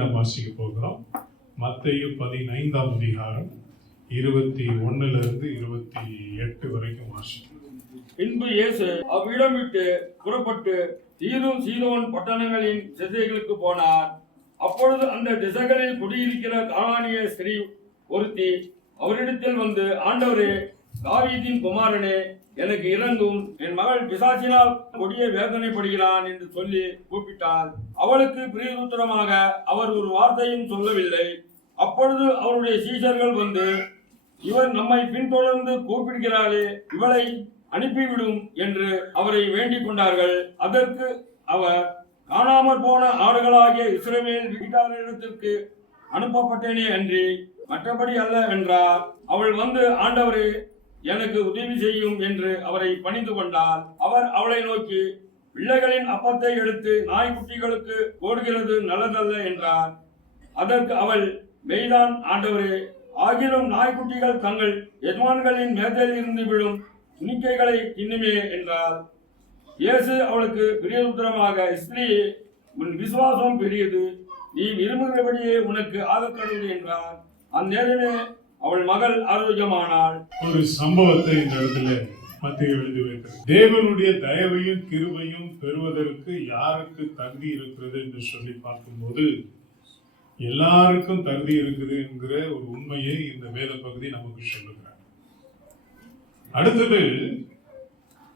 நாம் வாசிக்க போகிறோம். மத்தேயு 15ஆம் அதிகாரம் 21 28 வரைக்கும் வாசிக்கிறோம். பின்பு இயேசு அவ்விடம் விட்டு புறப்பட்டு தீரு சீதோன் பட்டணங்களின் திசைகளுக்கு போனார். அப்பொழுது அந்த திசைகளில் குடியிருக்கிற கானானிய ஸ்திரீ ஒருத்தி அவரிடத்தில் வந்து, ஆண்டவரே, தாவீதின் குமாரனே, எனக்கு இரங்கும், என் மகள் பிசாசினால் கொடிய வேதனைப்படுகிறான் என்று சொல்லி கூப்பிட்டாள். அவளுக்கு பிரதியுத்தரமாக அவர் ஒரு வார்த்தையும் சொல்லவில்லை. அப்பொழுது அவருடைய சீஷர்கள் வந்து, இவர் நம்மை பின்தொடர்ந்து கூப்பிடுகிறாளே, இவளை அனுப்பிவிடும் என்று அவரை வேண்டிக் கொண்டார்கள். அதற்கு அவர், காணாமற் போன ஆடுகளாகிய இஸ்ரவேல் வீட்டாரிடத்திற்கு அனுப்பப்பட்டேனே அன்றி மற்றபடி அல்ல என்றார். அவள் வந்து, ஆண்டவரே, எனக்கு உதவி செய்யும் என்று அவரை பணிந்து கொண்டாள். அவர் அவளை நோக்கி, பிள்ளைகளின் அப்பத்தை எடுத்து நாய்க்குட்டிகளுக்கு போடுகிறது நல்லதல்ல என்றார். அதற்கு அவள், மெய்தான் ஆண்டவரே, ஆகிலும் நாய்க்குட்டிகள் தங்கள் எஜமான்களின் மேதையில் இருந்து விடும் துணிக்கைகளை தின்னுமே என்றார். இயேசு அவளுக்கு பிரதியுத்தரமாக, ஸ்திரீயே, உன் விசுவாசம் பெரியது, நீ விரும்புகிறபடியே உனக்கு ஆகக்கடவுது என்றார். அந்நேரமே அவள் மகள் ஆரோக்கியமானாள். ஒரு சம்பவத்தை இந்த இடத்துல மத்தேயு எழுதி வைக்கிறார். தேவனுடைய தயவையும் கிருபையும் பெறுவதற்கு யாருக்கு தகுதி இருக்கிறது என்று சொல்லி பார்க்கும்போது எல்லாருக்கும் தகுதி இருக்குது என்கிற ஒரு உண்மையை இந்த வேத பகுதி நமக்கு சொல்லுகிறார். அடுத்தது,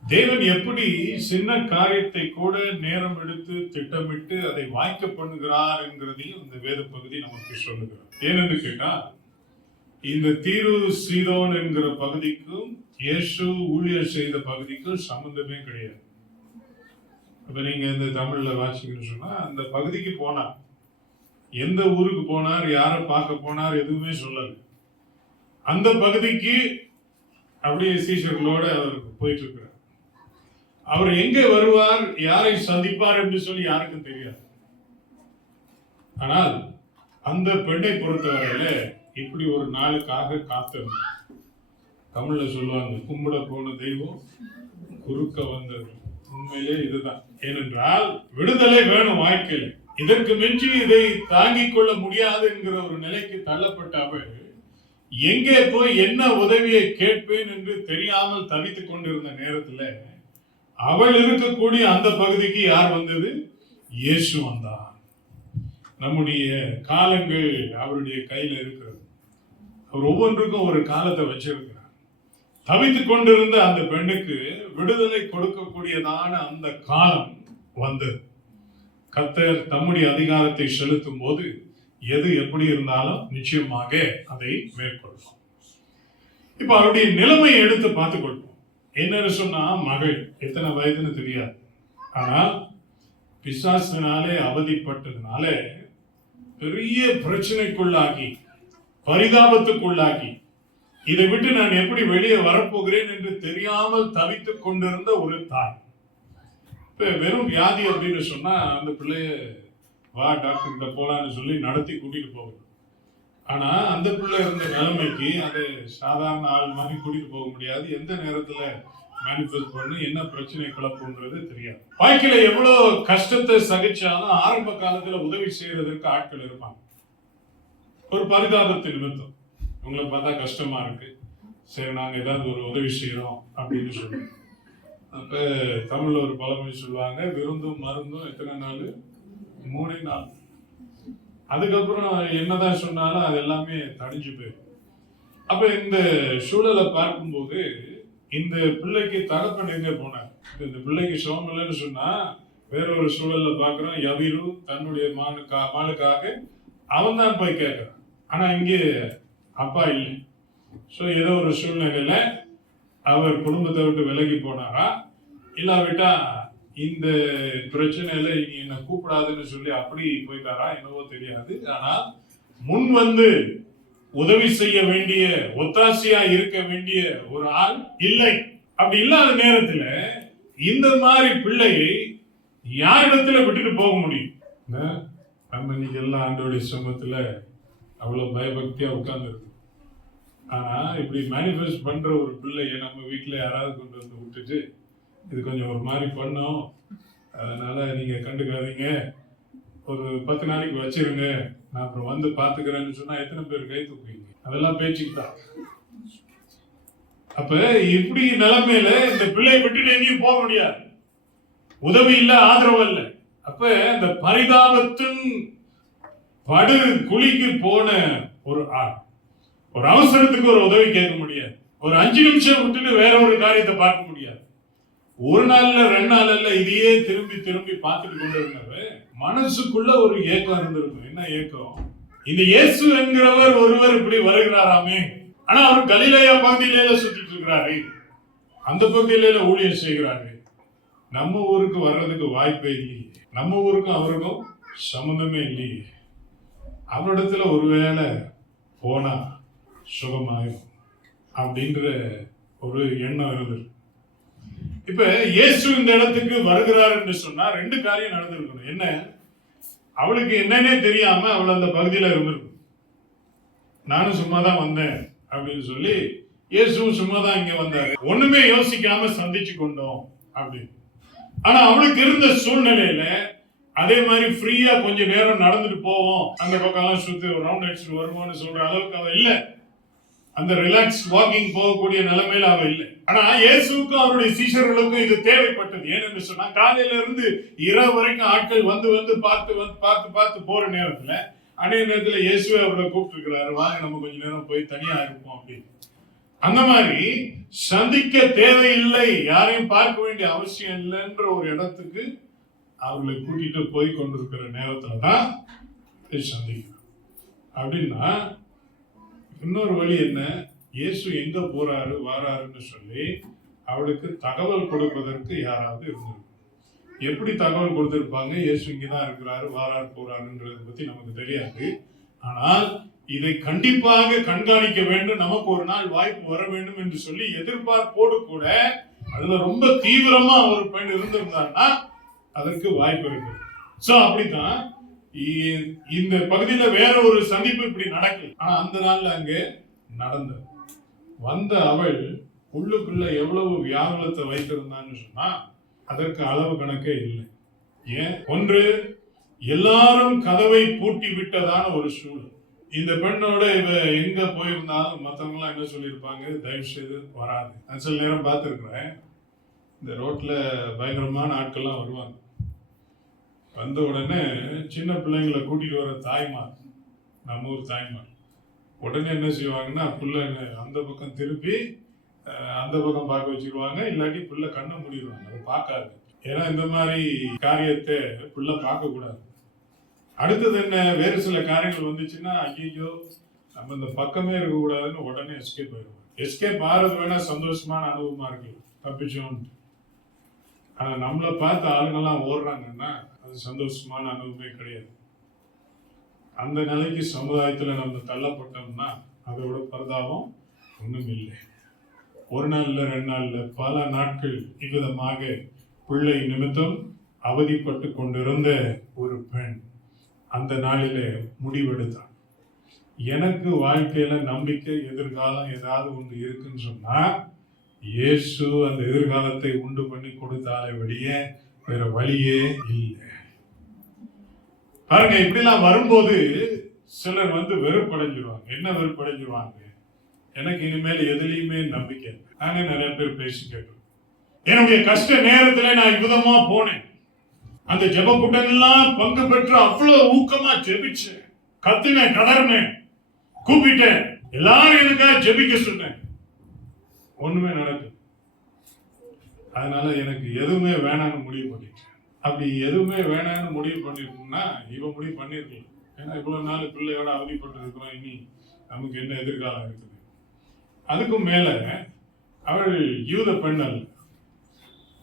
தேவன் எப்படி சின்ன காரியத்தை கூட நேரம் எடுத்து திட்டமிட்டு அதை வாய்க்க பண்ணுகிறார் என்கிறதையும் இந்த வேத பகுதி நமக்கு சொல்லுகிறார். ஏனென்று கேட்டால், இந்த தீரு சீதோன் என்கிற பகுதிக்கும் இயேசு ஊழியர் செய்த பகுதிக்கும் சம்பந்தமே கிடையாது. அப்ப நீங்க இந்த தமிழ்ல வாசிக்கணும்னு சொன்னா, அந்த பகுதிக்கு போனார், எந்த ஊருக்கு போனார், யாரை பார்க்க போனார், எதுவுமே சொல்லல. அந்த பகுதிக்கு அப்படியே சீஷர்களோட அவர் போயிட்டு இருக்கிறார். அவர் எங்க வருவார், யாரை சந்திப்பார் என்று சொல்லி யாருக்கும் தெரியாது. ஆனால் அந்த பெண்ணை பொறுத்தவரையில இப்படி ஒரு நாளுக்காக காத்திருந்தார். தமிழ்ல சொல்லுவாங்க, கும்பிட போன தெய்வம் குறுக்க வந்தது. உண்மையிலே இதுதான். ஏனென்றால் விடுதலை வேணும் வாழ்க்கையில். இதற்கு மிஞ்சி இதை தாங்கிக் கொள்ள முடியாது என்கிற ஒரு நிலைக்கு தள்ளப்பட்ட அவள் எங்கே போய் என்ன உதவியை கேட்பேன் என்று தெரியாமல் தவித்துக் கொண்டிருந்த நேரத்தில் அவள் இருக்கக்கூடிய அந்த பகுதிக்கு யார் வந்தது? இயேசு வந்தார். நம்முடைய காலங்கள் அவருடைய கையில இருக்கிறது. அவர் ஒவ்வொன்றுக்கும் ஒரு காலத்தை வச்சிருக்கிறார். தவித்துக் கொண்டிருந்த அந்த பெண்ணுக்கு விடுதலை கொடுக்கக்கூடியதான அந்த காலம் வந்தது. கர்த்தர் தம்முடைய அதிகாரத்தை செலுத்தும் போது எது எப்படி இருந்தாலும் நிச்சயமாக அதை மேற்கொள்ளும். இப்ப அவருடைய நிலைமையை எடுத்து பார்த்துக் கொள்வோம். என்னன்னு சொன்னா, மகள் எத்தனை வயதுன்னு தெரியாது, ஆனால் பிசாசினாலே அவதிப்பட்டதுனால பெரிய பிரச்சனைக்குள்ளாகி பரிதாபத்துக்குள்ளாகி இதை விட்டு நான் எப்படி வெளியே வரப்போகிறேன் என்று தெரியாமல் தவித்துக் கொண்டிருந்த ஒரு தாய். இப்ப வெறும் வியாதி அப்படின்னு சொன்னா அந்த பிள்ளைய வா டாக்டர் கிட்ட போலான்னு சொல்லி நடத்தி கூட்டிட்டு போகணும். ஆனா அந்த பிள்ளை இருந்த நிலைமைக்கு அதை சாதாரண ஆள் மாதிரி கூட்டிட்டு போக முடியாது. எந்த நேரத்துல மேனிஃபெஸ்ட் பண்ணி என்ன பிரச்சனை குழப்பம்ன்றது தெரியாது. வாழ்க்கையில எவ்வளவு கஷ்டத்தை சகிச்சாலும் ஆரம்ப காலத்துல உதவி செய்யறதற்கு ஆட்கள் இருப்பாங்க. ஒரு பரிதாபத்தின் நிமித்தம் உங்களை பார்த்தா கஷ்டமா இருக்கு, சரி நாங்க ஏதாவது ஒரு உதவி செய்யறோம் அப்படின்னு சொல்லி. அப்ப தமிழ்ல ஒரு பழமொழி சொல்லுவாங்க, விருந்தும் மருந்தும் எத்தனை நாள்? 3 நாள். அதுக்கப்புறம் என்னதான் சொன்னாலும் அது எல்லாமே தடிஞ்சு போயிடும். அப்ப இந்த சூழலை பார்க்கும்போது இந்த பிள்ளைக்கு தகப்பன் எங்க போனார்? இந்த பிள்ளைக்கு சோகம் இல்லைன்னு சொன்னா வேற ஒரு சூழல்ல பாக்குறோம். யவீரு தன்னுடைய மகளுக்காக அவன் தான் போய் கேட்கிறான். ஆனா இங்கே அப்பா இல்லை. ஸோ ஏதோ ஒரு சூழ்நிலையில அவர் குடும்பத்தை விட்டு விலகி போனாரா, இல்லாவிட்டா இந்த பிரச்சனையில என்னை கூப்பிடாதுன்னு சொல்லி அப்படி போயிட்டாரா என்னவோ தெரியாது. ஆனா முன் வந்து உதவி செய்ய வேண்டிய, ஒத்தாசையா இருக்க வேண்டிய ஒரு ஆள் இல்லை. அப்படி இல்லாத நேரத்துல இந்த மாதிரி பிள்ளையை யாரிடத்துல விட்டுட்டு போக முடியும்? நம்ம இன்னைக்கு எல்லாம் ஆண்டோடைய சமூகத்துல அவ்வளவு பயபக்தியா உட்கார்ந்து இருக்கு. ஆனா இப்படி மேனிஃபெஸ்ட் பண்ற ஒரு பிள்ளைய நம்ம வீட்டுல யாராவது கொண்டு வந்து விட்டுட்டு, இது கொஞ்சம் ஒரு மாதிரி பண்ணோம், அதனால நீங்க கண்டுக்காதீங்க ஒரு 10 நாளைக்கு வச்சிருங்க, நான் அப்புறம் வந்து பாத்துக்கிறேன்னு சொன்னா எத்தனை பேர் கை தூக்குவீங்க? அதெல்லாம் பேச்சுக்கிட்டான். அப்ப இப்படி நிலைமையில இந்த பிள்ளையை விட்டுட்டு எங்கேயும் போக முடியாது, உதவி இல்ல, ஆதரவு இல்ல. அப்ப இந்த பரிதாபத்தின் படு குழிக்கு போன ஒரு ஆள் ஒரு அவசரத்துக்கு ஒரு உதவி கேட்க முடியாது, ஒரு 5 நிமிஷம் விட்டுட்டு வேற ஒரு காரியத்தை பார்க்க முடியாது. ஒரு நாள்ல 2 நாள் இல்ல, இதையே திரும்பி திரும்பி பார்த்துட்டு கொண்டு இருந்தவர் மனசுக்குள்ள ஒரு ஏக்கம் இருந்திருக்கும். என்ன ஏக்கம்? இந்த இயேசு என்கிறவர் ஒருவர் இப்படி வருகிறாராமே, ஆனா அவர் கலிலேயா பகுதியில சுத்திட்டு இருக்கிறாரு, அந்த பகுதியில ஊழியம் செய்கிறாரு, நம்ம ஊருக்கு வர்றதுக்கு வாய்ப்பே இல்லையே, நம்ம ஊருக்கும் அவருக்கும் சம்பந்தமே இல்லையே, அவரிடத்துல ஒருவேளை போனா சுகமாகும் அப்படின்ற ஒரு எண்ணம் இருந்தது. இப்ப இயேசு இந்த இடத்துக்கு வருகிறார் என்று சொன்னா 2 காரியம் நடந்திருக்கணும். என்ன? அவளுக்கு என்னன்னே தெரியாம அவள் அந்த பகுதியில இருந்திருக்கும். நானும் சும்மா தான் வந்தேன் அப்படின்னு சொல்லி, இயேசுவும் சும்மா தான் இங்க வந்தாரு, ஒண்ணுமே யோசிக்காம சந்திச்சு கொண்டோம் அப்படின்னு. ஆனா அவளுக்கு இருந்த சூழ்நிலையில அதே மாதிரி ஃப்ரீயா கொஞ்ச நேரம் நடந்துட்டு போவோம், அந்த பக்கம் சுத்தி ஒரு ரவுண்ட் அடிச்சுட்டு வருவோம்னு சொல்ற அளவுக்கு அவ இல்ல. அந்த ரிலாக்ஸ் வாக்கிங் போகக்கூடிய நிலைமையில அவ இல்லை. ஆனா இயேசுக்கும் அவருடைய சீஷர்களுக்கும் இது தேவைப்பட்டது. ஏன்னு சொன்னா காலையில இருந்து இரவு வரைக்கும் ஆட்கள் வந்து வந்து பார்த்து போற நேரத்துல அநேக நேரத்துல இயேசுவே அவர்களை கூப்பிட்டு இருக்கிறாரு, வாங்க நம்ம கொஞ்ச நேரம் போய் தனியா இருப்போம் அப்படின்னு. அந்த மாதிரி சந்திக்க தேவையில்லை, யாரையும் பார்க்க வேண்டிய அவசியம் இல்லைன்ற ஒரு இடத்துக்கு அவர்களை கூட்டிட்டு போய் கொண்டிருக்கிற நேரத்துலதான் சந்திக்கணும். அப்படின்னா இன்னொரு வழி என்ன? இயேசு எங்க போறாரு வாராருன்னு சொல்லி அவளுக்கு தகவல் கொடுப்பதற்கு யாராவது இருந்திருக்கும். எப்படி தகவல் கொடுத்திருப்பாங்க? இயேசு இங்கதான் இருக்கிறாரு, வாராரு போறாருன்றதை பத்தி நமக்கு தெரியாது. ஆனால் இதை கண்டிப்பாக கண்காணிக்க வேண்டும், நமக்கு ஒரு நாள் வாய்ப்பு வர வேண்டும் என்று சொல்லி எதிர்பார்ப்போடு கூட அதுல ரொம்ப தீவிரமா ஒரு பெண் இருந்திருந்தாருன்னா அதற்கு வாய்ப்பு இருக்கு. சோ அப்படித்தான் இந்த பகுதியில வேற ஒரு சந்திப்பு இப்படி நடக்கல, ஆனா அந்த நாள்ல அங்கே நடந்தது. வந்த அவள் உள்ளுக்குள்ள எவ்வளவு வியாகுலத்தை வைத்திருந்தான்னு சொன்னா அதற்கு அளவு கணக்கே இல்லை. ஏன்? ஒன்று, எல்லாரும் கதவை பூட்டி விட்டதான ஒரு சூழல். இந்த பெண்ணோட இவ எங்க போயிருந்தாலும் மற்றவங்க எல்லாம் என்ன சொல்லியிருப்பாங்க? தயவு செய்து வராது. நான் சில நேரம் பார்த்துருக்கிறேன், இந்த ரோட்ல பயங்கரமான ஆட்கள்லாம் வருவாங்க, வந்த உடனே சின்ன பிள்ளைங்களை கூட்டிட்டு வர தாய்மார், நம்ம ஊர் தாய்மார் உடனே என்ன செய்வாங்கன்னா பிள்ளை அந்த பக்கம் திருப்பி அந்த பக்கம் பார்க்க வச்சிருவாங்க, இல்லாட்டி பிள்ளை கண்ணை மூடிடுவாங்க, அதை பார்க்காது. ஏன்னா இந்த மாதிரி காரியத்தை பிள்ளை பார்க்க கூடாது. அடுத்தது என்ன, வேறு சில காரியங்கள் வந்துச்சுன்னா ஐயோ நம்ம இந்த பக்கமே இருக்கக்கூடாதுன்னு உடனே எஸ்கேப் ஆயிடுவோம். எஸ்கேப் ஆறது வேணா சந்தோஷமான அனுபவமா இருக்கு, தப்பிச்சோம். ஆனா நம்மளை பார்த்து ஆளுங்கெல்லாம் ஓடுறாங்கன்னா அது சந்தோஷமான அனுபவமே கிடையாது. அந்த நிலைக்கு சமுதாயத்துல நம்ம தள்ளப்பட்டோம்னா அதோட பரிதாபம் ஒண்ணும் இல்லை. ஒரு நாள் இல்ல, 2 நாள் இல்ல, பல நாட்கள் இவ்விதமாக பிள்ளை நிமித்தம் அவதிப்பட்டு கொண்டிருந்த ஒரு பெண் அந்த நாளிலே முடிவெடுத்தான். எனக்கு வாழ்க்கையில நம்பிக்கை, எதிர்காலம் ஏதாவது ஒன்று இருக்குன்னு சொன்னா இயேசு அந்த எதிர்காலத்தை உண்டு பண்ணி கொடுத்தாலே வெளிய வேற வழியே இல்லை. பாருங்க, இப்படிலாம் வரும்போது சிலர் வெறுப்படைஞ்சிருவாங்க. என்ன வெறுப்படைஞ்சிருவாங்க? எனக்கு இனிமேல் எதுலையுமே நம்பிக்கை. நானே நிறைய பேர் பேசி கேட்டோம், என்னுடைய கஷ்ட நேரத்துல நான் இவ்விதமா போனேன், அந்த ஜெப கூட்டங்கள்லாம் பங்கு பெற்று அவ்வளவு ஊக்கமா ஜெபிச்சேன், கத்தினேன், கதறினேன், கூப்பிட்டேன், எல்லாரும் எனக்காக ஜெபிக்க சொன்னேன், ஒண்ணுமே நடக்குது. அதனால எனக்கு எதுவுமே வேணாம்னு முடிவு பண்ணிட்டேன். அப்படி எதுவுமே வேணாம்னு முடிவு பண்ணிருக்கோம்னா இவ முடிவு பண்ணிருக்கலாம். ஏன்னா இவ்வளவு நாள் பிள்ளையோட அவதிப்பட்டு இருக்கிறோம், இனி நமக்கு என்ன எதிர்காலம் இருக்குது. அதுக்கும் மேல அவள் யூத பெண் அல்ல.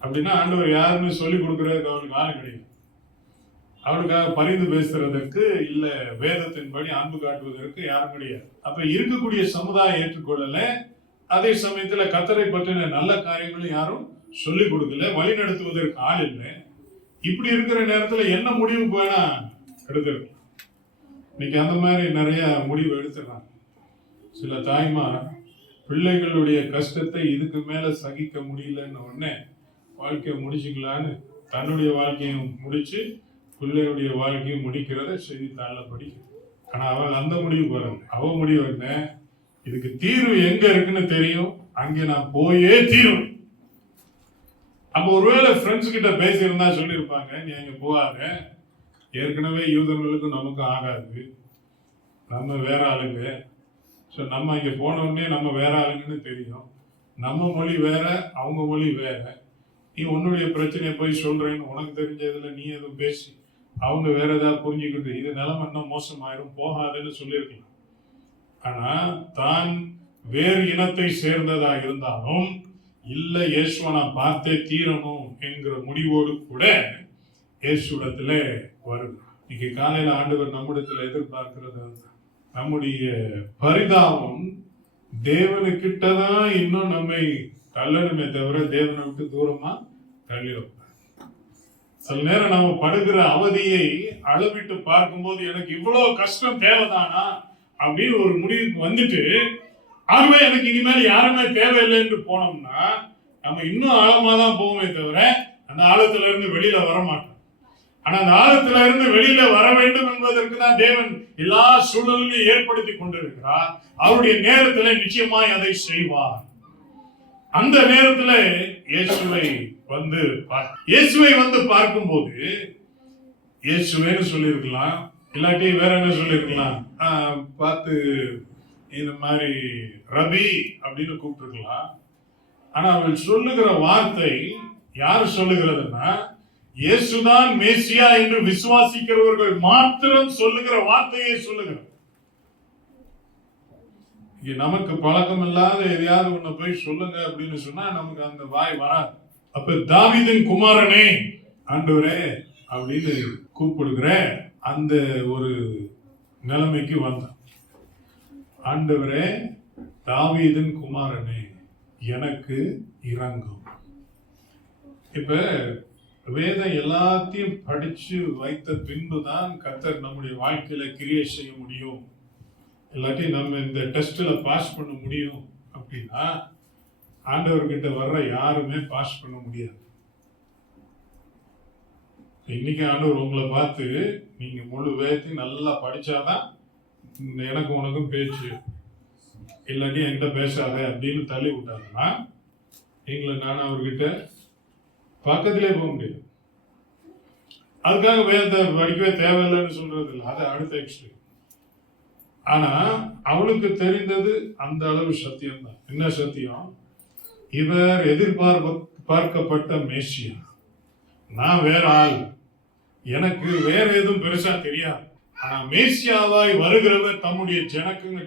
அப்படின்னா ஆண்டவர் யாருன்னு சொல்லி கொடுக்கறதுக்கு அவளுக்கு ஆள் கிடையாது. அவளுக்காக பரிந்து பேசுறதற்கு இல்ல வேதத்தின்படி அன்பு காட்டுவதற்கு யாரும் கிடையாது. அப்ப இருக்கக்கூடிய சமுதாயம் ஏற்றுக்கொள்ளல. அதே சமயத்துல கர்த்தரை பற்றின நல்ல காரியங்களும் யாரும் சொல்லிக் கொடுக்கல, வழி நடத்துவதற்கு ஆள் இல்லை. இப்படி இருக்கிற நேரத்துல என்ன முடிவுக்கு வேணா எடுத்துருக்கு. இன்னைக்கு அந்த மாதிரி நிறைய முடிவு எடுத்துறாங்க. சில தாய்மார் பிள்ளைகளுடைய கஷ்டத்தை இதுக்கு மேல சகிக்க முடியலன்னு உடனே வாழ்க்கையை முடிச்சுக்கலான்னு தன்னுடைய வாழ்க்கையும் முடிச்சு பிள்ளையுடைய வாழ்க்கையை முடிக்கிறத செய்தித்தாள்ல படிக்கும். ஆனா அவள் அந்த முடிவு வரல. அவ முடிவு என்ன, இதுக்கு தீர்வு எங்க இருக்குன்னு தெரியும், அங்கே நான் போயே தீர்வு. அப்ப ஒருவேளை ஃப்ரெண்ட்ஸ் கிட்ட பேசியிருந்தா சொல்லியிருப்பாங்க, நீ அங்க போகாத, ஏற்கனவே யூதர்களுக்கும் நமக்கும் ஆகாது, நம்ம வேற ஆளுங்க, ஸோ நம்ம இங்க போன உடனே நம்ம வேற ஆளுங்கன்னு தெரியும், நம்ம மொழி வேற அவங்க மொழி வேற, நீ உன்னுடைய பிரச்சனையை போய் சொல்றேன்னு உனக்கு தெரிஞ்சதுல நீ எதுவும் பேசி அவங்க வேற ஏதாவது புரிஞ்சுக்கிட்டு இது நிலைமை இன்னும் மோசமாயிரும், போகாதுன்னு சொல்லியிருக்கலாம். ஆனா தான் வேறு இனத்தை சேர்ந்ததா இருந்தாலும் இல்ல இயேசுவை நான் பார்த்தே தீரணும் என்கிற முடிவோடு கூட இயேசுடத்துல வருது. இன்னைக்கு காலையில ஆண்டவர் நம்மிடத்துல எதிர்பார்க்கிறது நம்முடைய பரிதாபம் தேவனுக்கிட்டதான் இன்னும் நம்மை தள்ளணுமே தவிர தேவனை விட்டு தூரமா தள்ளிடும். சில நேரம் நாம படுகிற அவதியை அளவிட்டு பார்க்கும்போது எனக்கு இவ்வளவு கஷ்டம் தேவைதானா அப்படின்னு ஒரு முடிவுக்கு வந்துட்டு, ஆகவே எனக்கு இனிமேல் யாருமே தேவையில்லை என்று போனோம்னா நம்ம இன்னும் ஆழமா தான் போவோமே தவிர அந்த ஆழத்துல இருந்து வெளியில வர மாட்டோம். ஆனா அந்த ஆழத்துல இருந்து வெளியில வர வேண்டும் என்பதற்கு தான் தேவன் எல்லா சூழலையும் ஏற்படுத்தி கொண்டிருக்கிறார். அவருடைய நேரத்துல நிச்சயமாய் அதை செய்வார். அந்த நேரத்துல இயேசுவை வந்து பார்க்கும்போது இயேசுவேன்னு சொல்லியிருக்கலாம், இல்லாட்டி வேற என்ன சொல்லியிருக்கலாம், பார்த்து இந்த மாதிரி ரபி அப்படின்னு கூப்பிட்டுருக்கலாம். ஆனா அவள் சொல்லுகிற வார்த்தை யாரு சொல்லுகிறதுன்னா, இயேசுதான் மேசியா என்று விசுவாசிக்கிறவர்கள் மாத்திரம் சொல்லுகிற வார்த்தையை சொல்லுகிறார். நமக்கு பழக்கம் இல்லாத எதையாவது ஒண்ணு போய் சொல்லுங்க அப்படின்னு சொன்னா நமக்கு அந்த வாய் வராது. அப்ப தாவீதின் குமாரனே ஆண்டவரே அப்படின்னு கூப்பிடுகிற அந்த ஒரு நிலைமைக்கு வந்தான். ஆண்டவரே தாவீதின் குமாரனே எனக்கு இரங்கும். இப்ப வேதம் எல்லாத்தையும் படிச்சு வைத்த பின்புதான் கர்த்தர் நம்முடைய வாழ்க்கையில கிரியை செய்ய முடியும், இல்லாட்டி நம்ம இந்த டெஸ்ட்ல பாஸ் பண்ண முடியும் அப்படின்னா ஆண்டவர்கிட்ட வர்ற யாருமே பாஸ் பண்ண முடியாது. இன்னைக்கு ஆண்டவர் உங்களை பார்த்து நீங்க முழு வேதத்தையும் நல்லா படிச்சாதான் எனக்கு உனக்கும் பேச்சு, இல்லாட்டி என்கிட்ட பேசாத அப்படின்னு தள்ளி விட்டாங்கன்னா எங்களை நான் அவர்கிட்ட பக்கத்திலே போக முடியாது. அதுக்காக வேதத்தை படிக்கவே தேவையில்லைன்னு சொல்றது இல்லை, அது அடுத்த எக்ஸ்ட்ரீம். ஆனா அவளுக்கு தெரிந்தது அந்த அளவு சத்தியம் தான். என்ன சத்தியம்? இவர் எதிர்பார்க்கப்பட்ட மேசியா, நான் வேற ஆள், எனக்கு வேற எதுவும் பெருசா தெரியாது. ஆனா மேசியாவாய் வருகிறவர் தம்முடைய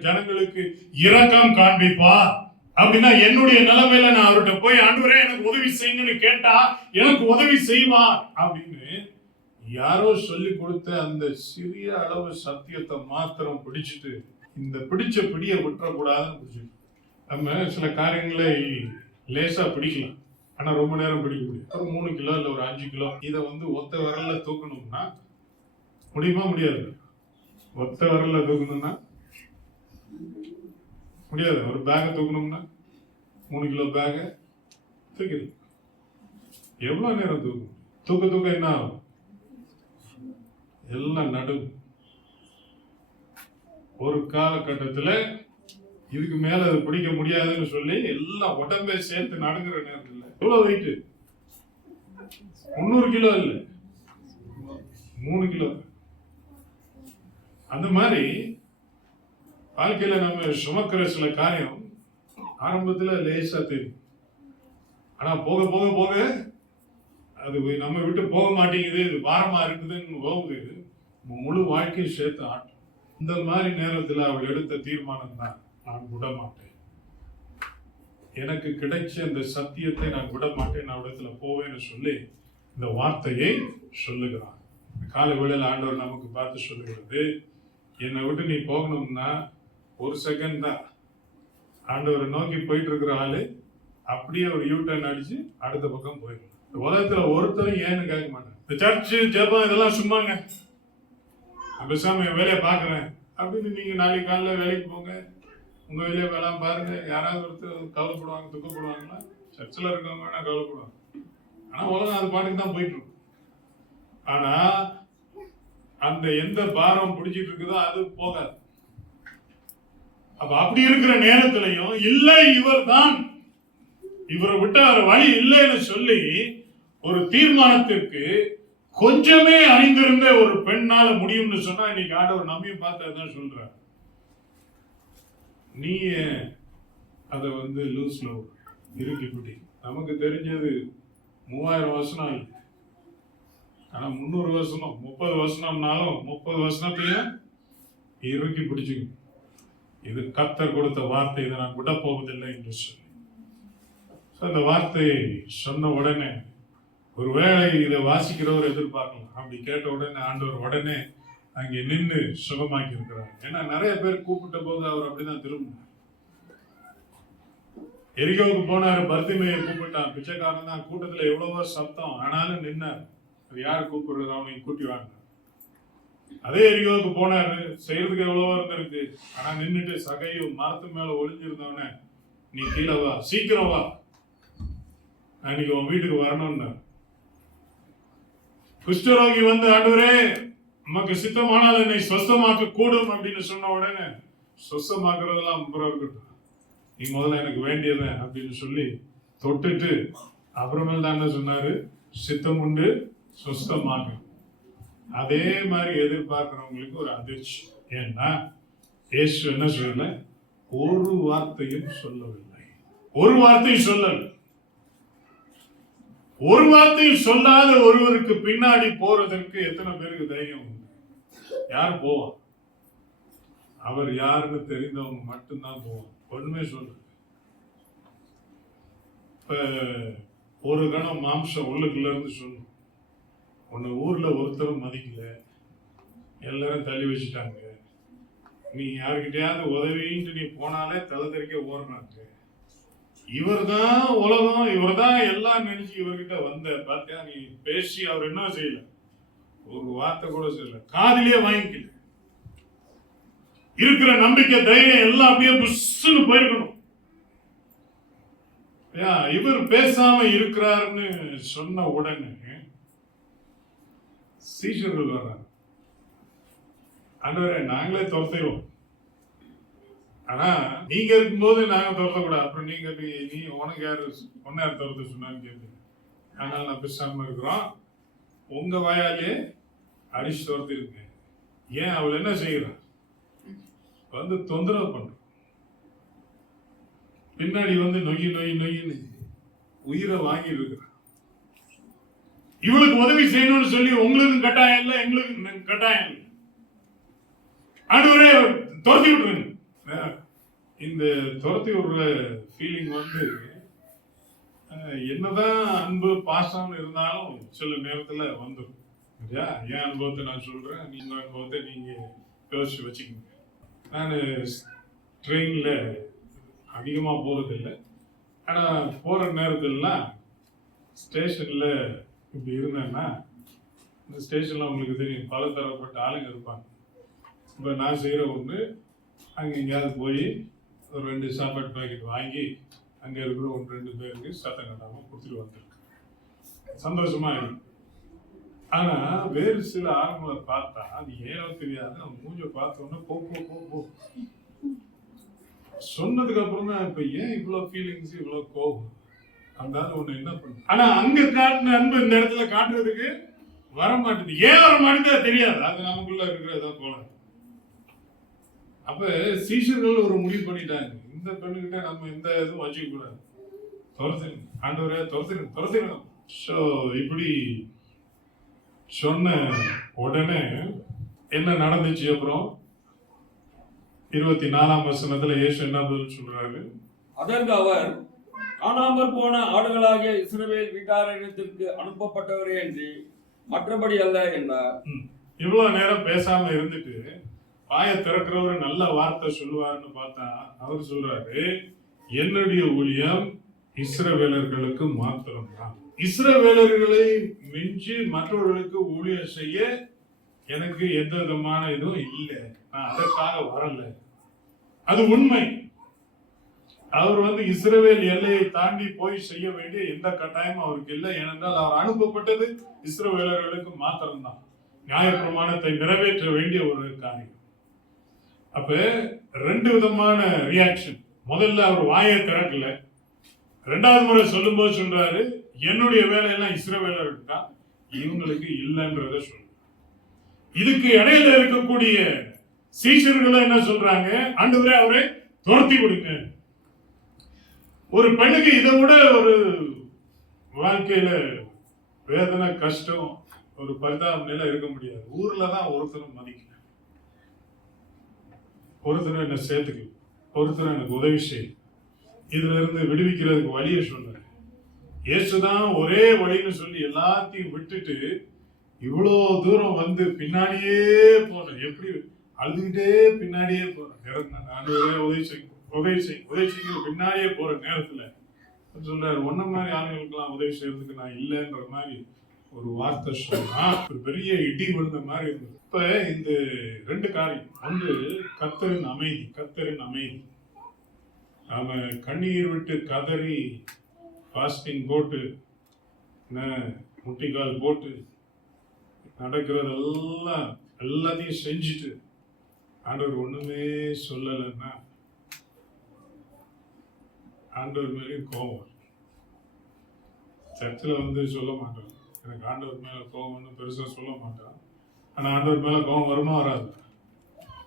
ஜனங்களுக்கு இரக்கம் காண்பிப்பார் அப்படின்னா என்னுடைய நிலைமையில நான் அவர்கிட்ட போய் ஆண்டவரே எனக்கு உதவி செய்யுங்கன்னு கேட்டா எனக்கு உதவி செய்வார் அப்படின்னு யாரோ சொல்லி கொடுத்த அந்த சிறிய அளவு சத்தியத்தை மாத்திரம் பிடிச்சிட்டு இந்த பிடிச்ச பிடிய விட்டுறக்கூடாதுன்னு பிடிச்சிட்டு நம்ம சில காரியங்களை லேசா பிடிக்கலாம், ஆனா ரொம்ப நேரம் பிடிக்க முடியும். ஒரு 3 கிலோ இல்ல ஒரு 5 கிலோ இதை ஒத்த விரல்ல தூக்கணும்னா முடியுமா? முடியாது. ஒத்த விரல்ல தூக்கணும்னா முடியாது. ஒரு பேக தூக்கணும்னா 3 கிலோ பேக தூக்கிடு, எவ்வளவு நேரம் தூக்கும்? தூக்க என்ன ஆகும்? எல்லாம் நடுவும். ஒரு காலகட்டத்துல இதுக்கு மேல அதை பிடிக்க முடியாதுன்னு சொல்லி எல்லாம் உடம்பே சேர்த்து நடுங்கிற நேரத்தில் எவ்வளவு வெயிட்? 300 கிலோ இல்ல, 3 கிலோ. அந்த மாதிரி வாழ்க்கையில நம்ம சுமக்கிற சில காரியம் ஆரம்பத்துல லேசா தெரியும், ஆனா போக போக போக அது நம்ம விட்டு போக மாட்டேங்குது, இது பாரமா இருக்குதுன்னு போகுது, முழு வாழ்க்கையை சேர்த்து ஆட்டும். இந்த மாதிரி நேரத்துல அவள் எடுத்த தீர்மானம் தான், நான் விட மாட்டேன், எனக்கு கிடைச்ச இந்த சத்தியத்தை நான் விட மாட்டேன், நான் இடத்துல போவேன்னு சொல்லி இந்த வார்த்தையை சொல்லுகிறான். காலை வேளையில ஆண்டவர் நமக்கு பார்த்து சொல்லுகிறது, என்னை விட்டு நீ போகணும்னா 1 செகண்ட் தான். ஆண்டவரை நோக்கி போயிட்டு இருக்கிற ஆளு அப்படியே ஒரு யூட்டர்ன் அடிச்சு அடுத்த பக்கம் போயிடும். உலகத்துல ஒருத்தரும் ஏன்னு கேட்க மாட்டேன், இந்த சர்ச்சு ஜெபம் இதெல்லாம் சும்மாங்க, பேசாம என் வேலையை பாக்குறேன் அப்படின்னு நீங்க நாளைக்கு காலையில வேலைக்கு போங்க, உங்க வேலையை வேலை பாருங்க. யாராவது ஒருத்தர் கவலைப்படுவாங்க, துக்கப்படுவாங்களா? சர்ச்சில் இருக்கவங்க வேணா கவலைப்படுவாங்க, ஆனா உலகம் அது பாட்டுக்கு தான் போயிட்டு இருக்கும். ஆனா அந்த எந்த பாரம் பிடிச்சிட்டு இருக்குதோ அது போகாது. அப்ப அப்படி இருக்கிற நேரத்திலையும் இல்லை இவர் தான், இவரை விட்டு அவர் வழி இல்லைன்னு சொல்லி ஒரு தீர்மானத்திற்கு கொஞ்சமே அறிந்திருந்த ஒரு பெண்ணால முடியும்னு சொன்னா இன்னைக்கு ஆண்டவர் நம்பியும் பார்த்து சொல்ற. நீ அதை லூஸ்ல இறுக்கி பிடி. நமக்கு தெரிஞ்சது 3000 வசனம் இல்லை, ஆனா 300 வசனம் 30 வசனம்னாலும் 30 வசனத்தையும் இறுக்கி பிடிச்சுக்கணும். இது கர்த்தர் கொடுத்த வார்த்தை, இதை நான் விட போவதில்லை என்று சொல்லி அந்த வார்த்தையை சொன்ன உடனே ஒருவேளை இதை வாசிக்கிறவர் எதிர்பார்க்கலாம். அப்படி கேட்ட உடனே ஆண்டவர் உடனே அங்கே நின்று சுகமாக்கி இருக்கிறார். ஏன்னா நிறைய பேர் கூப்பிட்ட போது அவர் அப்படிதான் திரும்பினார். எரிகோவுக்கு போனாரு, பர்த்திமையை கூப்பிட்டான், பிச்சைக்காரன் தான், கூட்டத்துல எவ்வளவோ சத்தம், ஆனாலும் நின்னார். அது யாரு கூப்பிடுறது, அவனை கூட்டி வாங்க. அதே எரிகோவுக்கு போனாரு, செய்யறதுக்கு எவ்வளவோ இருந்திருக்கு, ஆனா நின்றுட்டு சகையும் மரத்து மேல ஒளிஞ்சிருந்தவன நீ கீழே வா, சீக்கிரம் வா, அன்னைக்கு உன் வீட்டுக்கு வரணும்னு. குஷ்டரோகி ஆண்டவரே நமக்கு சித்தமானால் என்னை சொஸ்தமாக்க கூடும் அப்படின்னு சொன்ன உடனே சொஸ்தமாக்குறதெல்லாம் அப்புறம் இருக்கட்டும், நீ முதல்ல எனக்கு வேண்டியது அப்படின்னு சொல்லி தொட்டுட்டு அப்புறமேல் தான் சொன்னாரு, சித்தம் உண்டு சொஸ்தமாக. அதே மாதிரி எதிர்பார்க்கிறவங்களுக்கு ஒரு அதிர்ச்சி. ஏன்னா இயேசு என்ன சொல்லல, ஒரு வார்த்தையும் சொல்லவில்லை. ஒரு வார்த்தையும் சொல்லல. ஒரு வார்த்தையும் சொல்லாத ஒருவருக்கு பின்னாடி போறதற்கு எத்தனை பேருக்கு தைரியம் உண்டு? யார் போவான்? அவர் யாருன்னு தெரிந்தவங்க மட்டும்தான் போவான். ஒண்ணுமே சொல்லு. இப்ப ஒரு கணம் மாம்சம் உள்ளுக்குள்ள இருந்து சொல்லும், உன்னை ஊர்ல ஒருத்தரும் மதிக்கல, எல்லாரும் தள்ளி வச்சுட்டாங்க, நீ யாருக்கிட்டையாவது உதவின்ட்டு நீ போனாலே தலை தெறிக்க ஓடுறாங்க, இவர் தான் உலகம், இவர் தான் எல்லாம் நினைச்சு இவர்கிட்ட வந்த பார்த்தியா, நீ பேசி அவர் என்ன செய்யல, ஒரு வார்த்தை கூட செய்யல, காதிலேயே வாங்கிக்கல. இருக்கிற நம்பிக்கை தைரியம் எல்லாம் அப்படியே புஷ்னு போயிருக்கணும். இவர் பேசாம இருக்கிறாருன்னு சொன்ன உடனே சீஷர்கள் வர்றாங்க. ஆண்டவரே நாங்களே துரத்திடுவோம், ஆனா நீங்க இருக்கும்போது நாங்க துரத்தக்கூடாது, அப்புறம் நீங்க நீ உனக்கு யாரு துரத்த சொன்னான்னு கேட்பீங்க. அதனால நான் பேசாம இருக்கிறோம், உங்க வாயாலே அடிச்சு துரத்தி இருக்கு. ஏன் அவள் என்ன செய்யறான்? தொந்தரவு பண்ற, பின்னாடி நொய்யி நொய்யி நொய்யின்னு உயிரை வாங்கி இருக்கிறான். இவளுக்கு உதவி செய்யணும்னு சொல்லி உங்களுக்கு கட்டாயம் இல்லை, எங்களுக்கு கட்டாயம் இல்லை. ஆண்டவரே துரத்தி விட்டுருங்க. இந்த துரத்தி விடுற ஃபீலிங் என்னதான் அன்பு பாசம் இருந்தாலும் சில நேரத்துல வந்துடும். என் அனுபவத்தை நான் சொல்றேன், நீங்க அனுபவத்தை நீங்க யோசிச்சு வச்சுக்கோங்க. நான் ட்ரெயின்ல அதிகமா போறதில்லை, ஆனா போற நேரத்துலலாம் ஸ்டேஷன்ல இப்படி இருந்தேன்னா, இந்த ஸ்டேஷன்ல உங்களுக்கு தெரியும் பல தரப்பட்ட ஆளுங்க இருப்பாங்க. இப்போ நான் செய்யற ஒன்று, அங்கே எங்கேயாவது போய் ஒரு 2 சாப்பாடு பாக்கெட் வாங்கி அங்கே இருக்கிற 1-2 பேருக்கு சத்தம் கட்டாமல் கொடுத்துட்டு வந்திருக்கு, சந்தோஷமா இருக்கு. ஆனா வேறு சில ஆளுங்களை பார்த்தா அது ஏனோ தெரியாது, அவங்க மூஞ்ச பார்த்தோன்னா போ போ போ போ சொன்னதுக்கு அப்புறம் தான் இப்ப ஏன் இவ்வளவு ஃபீலிங்ஸ், இவ்வளவு கோபம், அந்த ஒண்ணு என்ன பண்ணு. ஆனா அங்க காட்டின அன்பு இந்த இடத்துல காட்டுறதுக்கு வர மாட்டேது. ஏன் வர மாட்டேது தெரியாது, அது நமக்குள்ள இருக்கிறதா போல. அப்ப சீஷர்கள் ஒரு முடிவு பண்ணிட்டாங்க, இந்த பெண்ணுகிட்ட நம்ம எந்த இதுவும் வச்சுக்க கூடாது, துரத்திடணும், ஆண்டவரே துரத்திடணும். ஸோ இப்படி சொன்ன உடனே என்ன நடந்துச்சு? அப்புறம் 24ஆம் வசனத்துல இயேசு என்ன பதில் சொல்றாரு? அதற்கு அவர், காணாமற் போன ஆடுகளாகிய இஸ்ரவேல் வீட்டாரிடத்திற்கு அனுப்பப்பட்டவரே என்று மற்றபடி அல்ல என்றார். இவ்வளவு நேரம் பேசாம இருந்துட்டு வாயை திறக்கிறவரு நல்ல வார்த்தை சொல்லுவாருன்னு பார்த்தா அவர் சொல்றாரு, என்னுடைய ஊழியம் இஸ்ரவேலர்களுக்கு மாத்திரம்தான், இஸ்ரவேலர்களை மிஞ்சி மற்றவர்களுக்கு ஊழியம் செய்ய எனக்கு எந்த விதமான இதுவும் இல்லை, நான் அதற்காக வரல. அது உண்மை. அவர் இஸ்ரவேல் எல்லையை தாண்டி போய் செய்ய வேண்டிய எந்த கட்டாயமும் அவருக்கு இல்லை. ஏனென்றால் அவர் அனுப்பப்பட்டது இஸ்ரவேலர்களுக்கு மாத்திரம்தான். நியாயப்பிரமாணத்தை நிறைவேற்ற வேண்டிய ஒரு காரியம். அப்ப ரெண்டு விதமான ரியாக்ஷன். முதல்ல அவர் வாயை திறக்கல, ரெண்டாவது முறை சொல்லும்போது சொல்றாரு, என்னுடைய வேலையெல்லாம் இஸ்ரவேலருக்கு தான், இவங்களுக்கு இல்லைன்றத சொல்ற. இதுக்கு இடையில இருக்கக்கூடிய சீஷர்கள் என்ன சொல்றாங்க? ஆண்டவரே அவரை துரத்தி விடுங்க. ஒரு பெண்ணுக்கு இதை விட ஒரு வாழ்க்கையில வேதனை, கஷ்டம், ஒரு பரிதாப நிலை இருக்க முடியாது. ஊர்ல தான் ஒருத்தரும் மதிக்கல, ஒருத்தர் என்ன சேர்த்துக்கல, ஒருத்தர் எனக்கு உதவி செய்யும், இதுல இருந்து விடுவிக்கிறதுக்கு வழியை சொல்ற. இயேசுதான் ஒரே வழின்னு சொல்லி எல்லாத்தையும் விட்டுட்டு இவ்வளோ தூரம் வந்து பின்னாடியே போன. எப்படி அழுதுகிட்டே பின்னாடியே போறேன், உதவி செய்யும் உதவி செய்யும் உதவி செய்ய பின்னாடியே போற நேரத்துல சொல்றாரு, ஒன்ன மாதிரி ஆளுங்களுக்கெல்லாம் உதவி செய்யறதுக்கு நான் இல்லைன்ற மாதிரி ஒரு வார்த்தை சொன்னா ஒரு பெரிய இடி விழுந்த மாதிரி இருந்தது. இப்ப இந்த ரெண்டு காரியம், ஒன்று கர்த்தரின் அமைதி. கர்த்தரின் அமைதி. நாம கண்ணீர் விட்டு கதறி ஃபாஸ்டிங் போட்டு முட்டிக்கால் போட்டு நடக்கிறதெல்லாம் எல்லாத்தையும் செஞ்சுட்டு ஆண்டவர் ஒண்ணுமே சொல்லலைன்னா ஆண்டவர் மேலே கோபம். சர்ச்சில் வந்து சொல்ல மாட்டோம், எனக்கு ஆண்டவர் மேல கோபம்னு பெருசா சொல்ல மாட்டான். ஆனா ஆண்டவர் மேல கோபம் வருமா வராது?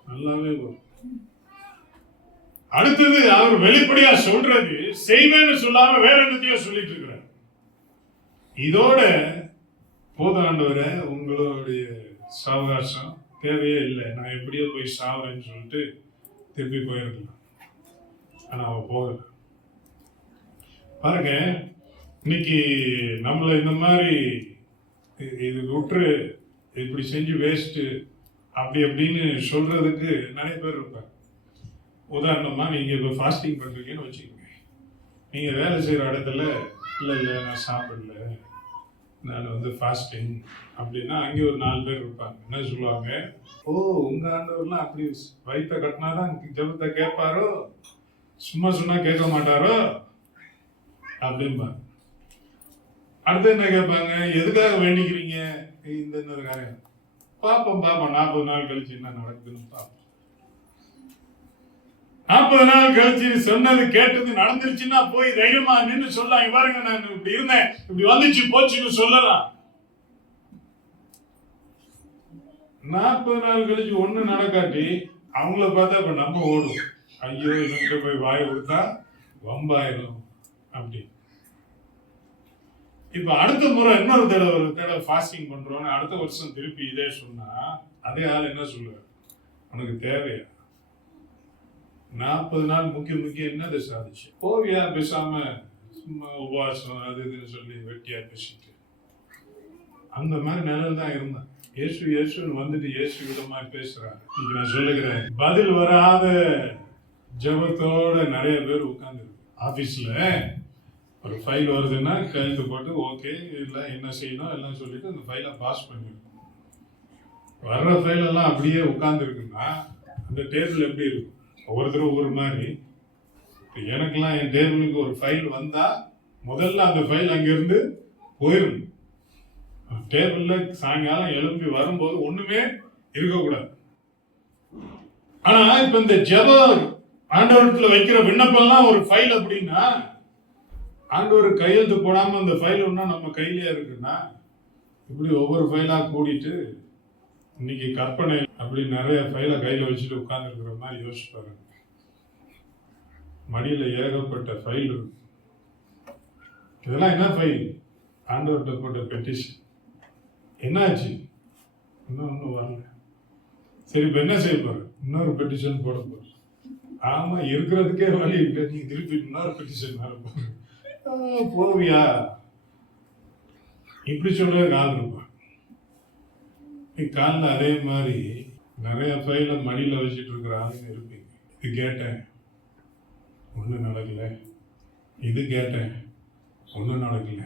நல்லாவே வரும். அடுத்தது அவர் வெளிப்படையா சொல்றது செய்வேன்னு சொல்லாம வேற என்னத்தையோ சொல்லிட்டு இருக்கிறார். இதோட போதாண்டவரை உங்களுடைய சாவகாசம் தேவையே இல்லை, நான் எப்படியோ போய் சாவுறேன்னு சொல்லிட்டு திருப்பி போயிருக்கலாம். ஆனா அவ போகல. பாருங்க, இன்னைக்கு நம்மள இந்த மாதிரி இது விட்டுரு, இப்படி செஞ்சு வேஸ்ட் அப்படி அப்படின்னு சொல்றதுக்கு நிறைய பேர் இருப்பாங்க. உதாரணமா நீங்க இப்ப ஃபாஸ்டிங் பண்றீங்கன்னு வச்சுக்கோங்க. நீங்க வேலை செய்யற இடத்துல இல்ல நான் சாப்பிடல, நான் வந்து ஃபாஸ்டிங் அப்படின்னா அங்கே ஒரு 4 பேர் இருப்பாங்க. என்ன சொல்லுவாங்க? ஓ, உங்க ஆண்டவர்லாம் அப்படி வயிற்ற கட்டினாதான் ஜெபத்தை கேட்பாரோ, சும்மா சொன்னா கேட்க மாட்டாரோ அப்படின்பாங்க. அடுத்து என்ன கேட்பாங்க? எதுக்காக வேண்டிக்கிறீங்க? இந்த காரியம் பாப்போம் 40 நாள் கழிச்சு என்ன நடக்குதுன்னு பார்ப்போம். 40 நாள் கழிச்சு சொன்னது கேட்டது நடந்துருச்சுன்னா போய் தைரியமா நின்று சொல்லலாம், பாருங்க நான் இப்படி இருந்தேன், இப்படி வந்துச்சு போச்சுன்னு சொல்லலாம். 40 நாள் கழிச்சு ஒண்ணு நடக்காட்டி அவங்கள பார்த்தா இப்ப நம்ம ஓடும், ஐயோ இவங்கிட்ட போய் வாய் கொடுத்தா வம்பாயிரும் அப்படி. இப்ப அடுத்த முறை இன்னொரு தடவை ஃபாஸ்டிங் பண்றோம்னு அடுத்த வருஷம் திருப்பி இதே சொன்னா அதே ஆள் என்ன சொல்லுவார்? உனக்கு தேவையா? 40 நாள் முக்கிய என்னதை சாதிச்சு போவியா? பேசாம சும்மா உபவாசம் அது இதுன்னு சொல்லி வெட்டியா பேசிட்டு அந்த மாதிரி நிலையில தான் இருந்தான். இயேசுன்னு வந்துட்டு இயேசு விதமா பேசுறாங்க. இன்னைக்கு நான் சொல்லுகிறேன், பதில் வராத ஜபத்தோட நிறைய பேர் உட்கார்ந்து ஆபீஸ்ல ஒரு ஃபைல் வருதுன்னா கையெழுத்து போட்டு ஓகே இல்லை என்ன செய்யணும் எல்லாம் சொல்லிட்டு அந்த ஃபைலை பாஸ் பண்ணிருக்கோம். வர்ற ஃபைல் எல்லாம் அப்படியே உட்கார்ந்து இருக்குன்னா அந்த டேபிள் எப்படி இருக்கும்? ஒவ்வொருத்தரும் ஒவ்வொரு மாதிரி. இப்போ எனக்கெல்லாம் என் டேபிளுக்கு ஒரு ஃபைல் வந்தா முதல்ல அந்த ஃபைல் அங்கிருந்து போயிடும். டேபிள்ல சாயங்காலம் எழுப்பி வரும்போது ஒண்ணுமே இருக்கக்கூடாது. ஆனா இப்ப இந்த ஜெப ஆண்டவரத்துல வைக்கிற விண்ணப்பம்லாம் ஒரு ஃபைல் அப்படின்னா ஆண்டவர் கையெழுத்து போடாம அந்த ஃபைல் ஒன்னா நம்ம கையிலேயே இருக்குன்னா இப்படி ஒவ்வொரு ஃபைலா கூடிட்டு இன்னைக்கு கற்பனை அப்படி நிறைய ஃபைலை கையில வச்சுட்டு உட்கார்ந்து இருக்கிற மாதிரி யோசிச்சு பாருங்க. மடியில ஏகப்பட்ட ஃபைல் இருக்கு. இதெல்லாம் என்ன ஃபைல்? ஆண்டவர்கிட்ட போட்ட பெட்டிஷன். என்னாச்சு? இன்னும் வரல. சரி, இப்ப என்ன செய்ய போற? இன்னொரு பெட்டிஷன் போட போற. ஆமா, இருக்கிறதுக்கே வழி இல்லை, நீ திருப்பி இன்னொரு பெட்டிஷன் மேல போற. போவியா? இப்படி சொல்றது கால் இருப்பான். காலில் அதே மாதிரி நிறைய ஃபைல மடியில வச்சுட்டு இருக்கிற ஆளுங்க இருப்பீங்க. இது கேட்டேன் ஒன்றும் நடக்கல, இது கேட்டேன் ஒன்றும் நடக்கல,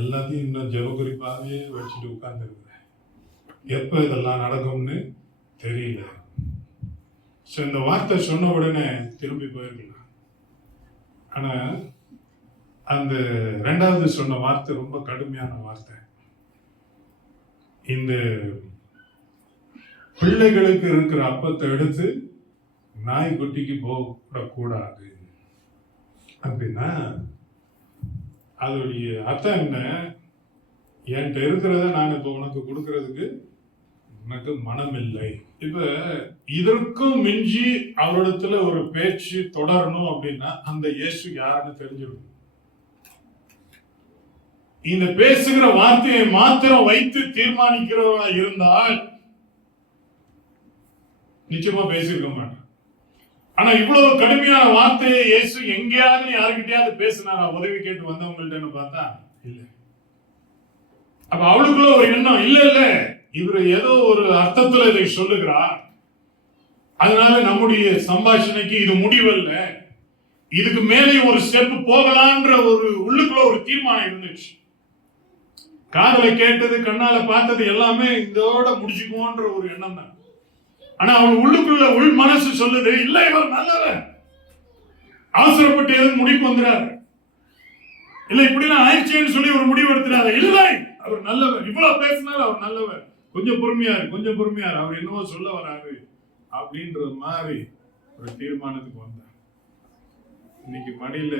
எல்லாத்தையும் இன்னும் ஜெப குறிப்பாகவே வச்சுட்டு உட்கார்ந்துருக்கிறேன். எப்போ இதெல்லாம் நடக்கும்னு தெரியல. ஸோ இந்த வார்த்தை சொன்ன உடனே திரும்பி போயிருக்கலாம். ஆனால் அந்த 2வது சொன்ன வார்த்தை ரொம்ப கடுமையான வார்த்தை. இந்த பிள்ளைகளுக்கு இருக்கிற அப்பத்தை எடுத்து நாய்க்குட்டிக்கு போடக்கூடாது அப்படின்னா அதோடைய அர்த்தம் என்ன? என்கிட்ட இருக்கிறத நான் இப்ப உனக்கு கொடுக்கறதுக்கு எனக்கு மனம் இல்லை. இப்ப இதற்கும் மிஞ்சி அவரிடத்துல ஒரு பேச்சு தொடரணும் அப்படின்னா அந்த இயேசு யாருன்னு தெரிஞ்சிடும். இந்த பேசுகிற வார்த்தையை மாத்திரம் வைத்து தீர்மானிக்கிறவா இருந்தால் நிச்சயமா பேசியிருக்க மாட்டேன். ஆனா இவ்வளவு கடுமையான வார்த்தையை இயேசு எங்கேயாவது யாருக்கிட்டையாவது பேசினாரா? உதவி கேட்டு வந்தவங்கள்ட்ட பார்த்தா இல்ல. அப்ப அவளுக்குள்ள ஒரு எண்ணம் இல்ல இவர் ஏதோ ஒரு அர்த்தத்துல இதை சொல்லுகிறார், அதனால நம்முடைய சம்பாஷணைக்கு இது முடிவல்ல, இதுக்கு மேலே ஒரு ஸ்டெப் போகலான்ற ஒரு உள்ளுக்குள்ள ஒரு தீர்மானம் இருந்துச்சு. காதலை கேட்டது, கண்ணால பார்த்தது எல்லாமே இதோட முடிச்சுக்குவோன்ற ஒரு எண்ணம் தான். ஆனா அவன் உள்ளுக்குள்ள உள் மனசு சொல்லுது, இல்ல இவர் நல்லவர், அவசரப்பட்டு எதுவும் முடிவுக்கு வந்துறாரு, இல்ல இப்படிலாம் ஆயிடுச்சேன்னு சொல்லி ஒரு முடிவு எடுத்துறாரு, இல்லை அவர் நல்லவர், இவ்வளவு பேசினாலும் அவர் நல்லவர், கொஞ்சம் பொறுமையாரு கொஞ்சம் பொறுமையாரு, அவர் என்னவோ சொல்ல வராரு அப்படின்ற மாதிரி ஒரு தீர்மானத்துக்கு வந்தார். இன்னைக்கு மடியில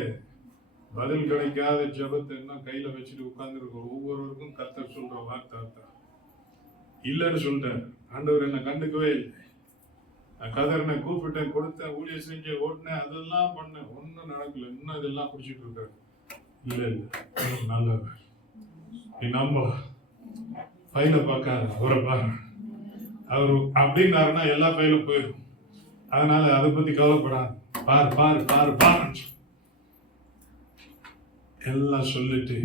பதில் கிடைக்காத ஜபத்தை என்ன கையில வச்சுட்டு உட்கார்ந்துருக்கோம். ஒவ்வொருவருக்கும் கர்த்தர் சொல்ற வார்த்தை இல்லைன்னு சொல்லிட்டேன். ஆண்டவர் என்ன கண்டுக்கவே இல்லை. கதர்னை கூப்பிட்டேன், கொடுத்தேன், ஊழியர் செஞ்ச ஓட்டினேன், அதெல்லாம் பண்ணேன், ஒன்னும் நடக்கல, இன்னும் இதெல்லாம் குடிச்சிட்டு இருக்காரு. இல்ல நல்லவர், நீ நம்ப, ஃபைல பார்க்காத, அவரை பாரு, அவரு அப்படின்னாருன்னா எல்லா ஃபைலும் போயிடும். அதனால அதை பத்தி கவலைப்படாது, பாரு பாரு பாரு பாரு எல்லாம் சொல்லிட்டு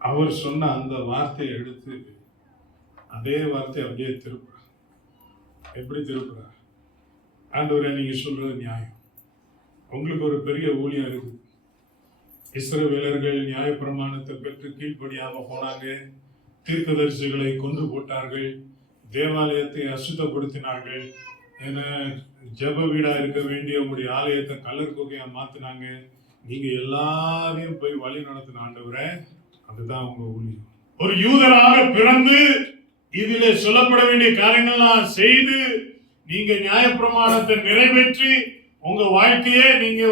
அவர் சொன்ன அந்த வார்த்தையை எடுத்து அதே வார்த்தையை அப்படியே திருப்புறார். எப்படி திருப்புறார்? ஆண்டவரே நீங்க சொல்றது நியாயம், உங்களுக்கு ஒரு பெரிய ஊழியம் இருக்கு. இஸ்ரவேலர்கள் நியாயப்பிரமாணத்தை பெற்று கீழ்ப்படியாம போனாங்க, தீர்க்கதரிசிகளை கொன்று போட்டார்கள், தேவாலயத்தை அசுத்தப்படுத்தினார்கள், என ஜெப வீடா இருக்க வேண்டிய உங்களுடைய ஆலயத்தை கல்லர் குகையா மாத்தினாங்க. நீங்க எல்லாரையும் போய் வழி நடத்தின ஆண்டவரே, அதுதான் உங்க ஊழியம். ஒரு யூதராக பிறந்து இதிலே சொல்லப்பட வேண்டிய காரியங்கள்லாம் செய்து நீங்க நியாயப்பிரமாணத்தை நிறைவேற்றி உங்க வாழ்க்கையே நீங்க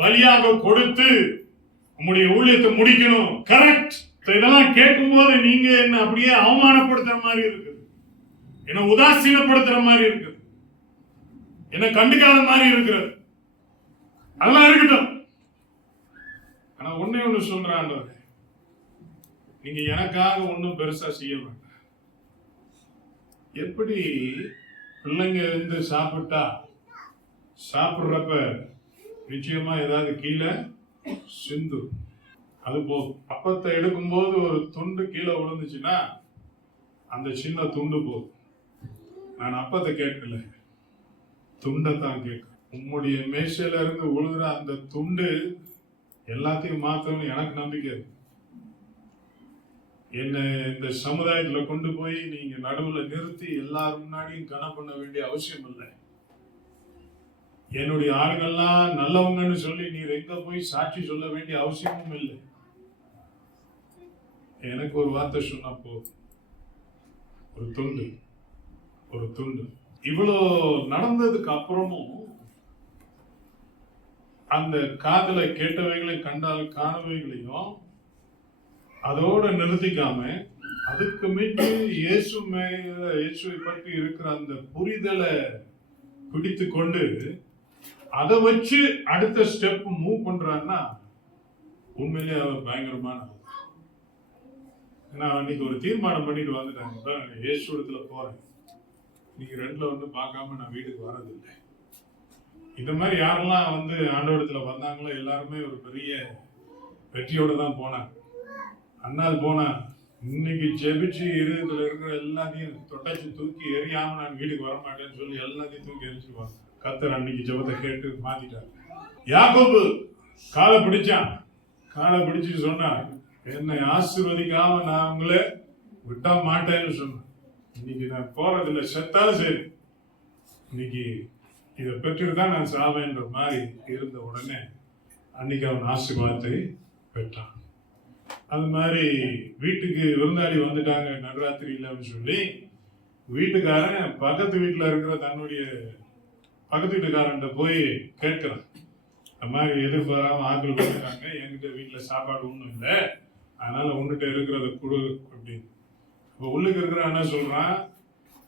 பலியாக கொடுத்து உங்களுடைய ஊழியத்தை முடிக்கணும். கரெக்ட். இதெல்லாம் கேட்கும் போது நீங்க என்ன அப்படியே அவமானப்படுத்துற மாதிரி இருக்குது, என்ன உதாசீனப்படுத்துற மாதிரி இருக்குது, என்ன கண்டுக்காத மாதிரி இருக்கிறது. அதெல்லாம் இருக்கட்டும். ஆனா ஒண்ணே ஒண்ணு சொல்றான், நீங்க எனக்காக ஒன்னும் பெருசா செய்ய வேண்டாம். எப்படி பிள்ளைங்க சாப்பிட்டா சாப்பிடுறப்ப நிச்சயமா ஏதாவது கீழே சிந்து, அது போதும். அப்பத்தை எடுக்கும் போது ஒரு துண்டு கீழே விழுந்துச்சுன்னா அந்த சின்ன துண்டு போதும். நான் அப்பத்தை கேட்கல, துண்டைத்தான் கேட்க. உம்முடைய மேசையில இருந்து விழுகிற அந்த துண்டு எல்லாத்தையும் மாத்தணும்னு எனக்கு நம்பிக்கை இருக்கு. என்ன இந்த சமுதாயத்துல கொண்டு போய் நீங்க நடுவுல நிறுத்தி எல்லாரும் முன்னாடியும் கன பண்ண வேண்டிய அவசியம் இல்லை. என்னுடைய ஆளுங்கள்லாம் நல்லவங்கன்னு சொல்லி நீர் எங்க போய் சாட்சி சொல்ல வேண்டிய அவசியமும் இல்லை. எனக்கு ஒரு வார்த்தை சொன்னா போதும், ஒரு துண்டு. இவ்வளோ நடந்ததுக்கு அப்புறமும் அந்த காதலை கேட்டவைகளை கண்டால் காணவைகளையும் அதோட நிறுத்திக்காம அதுக்கு மீட்டு இயேசுவை பற்றி இருக்கிற அந்த புரிதலை பிடித்து கொண்டு அதை வச்சு அடுத்த ஸ்டெப் மூவ் பண்றான்னா உண்மையிலேயே அவர் பயங்கரமான. ஏன்னா அன்னைக்கு ஒரு தீர்மானம் பண்ணிட்டு வந்துட்டாங்க, இயேசு இடத்துல போறேன், நீங்க ரெண்டுல பார்க்காம நான் வீட்டுக்கு வரதில்லை. இந்த மாதிரி யாரெல்லாம் ஆண்டவரிடத்துல வந்தாங்களோ எல்லாருமே ஒரு பெரிய வெற்றியோட தான் போனாங்க. அண்ணால் போனா இன்னைக்கு ஜெபிச்சு இருதயத்துல இருக்கிற எல்லாத்தையும் தொட்டாச்சு தூக்கி எரியாம நான் வீட்டுக்கு வர மாட்டேன்னு சொல்லி எல்லாத்தையும் தூக்கி எரிச்சுக்குவாங்க. கர்த்தர் அன்னைக்கு ஜெபத்தை கேட்டு மாத்திட்டார். யாக்கோபு காலை பிடிச்சு சொன்னார், என்னை ஆசீர்வதிக்காம நான் உங்களை விட்டா மாட்டேன்னு சொன்னேன். இன்னைக்கு நான் போறதில்லை, செத்தாலும் சரி இன்னைக்கு இதை பெற்றுட்டு தான் நான் சாவேன்ற மாதிரி இருந்த உடனே அன்னைக்கு அவன் ஆசீர்வாதத்தை பெற்றான். அது மாதிரி வீட்டுக்கு விருந்தாளி வந்துட்டாங்க நடுராத்திரியில் அப்படின்னு சொல்லி வீட்டுக்காரன் பக்கத்து வீட்டில் இருக்கிற தன்னுடைய பக்கத்து வீட்டுக்காரன்ட்ட போய் கேட்கிறான், அந்த மாதிரி எதிர்பாராம ஆட்கள் வந்துட்டாங்க, என்கிட்ட வீட்டில் சாப்பாடு ஒன்றும் இல்லை, அதனால உன்கிட்ட இருக்கிறத கொடு அப்படின்னு. இப்போ உள்ளுக்கு இருக்கிற என்ன சொல்றான்,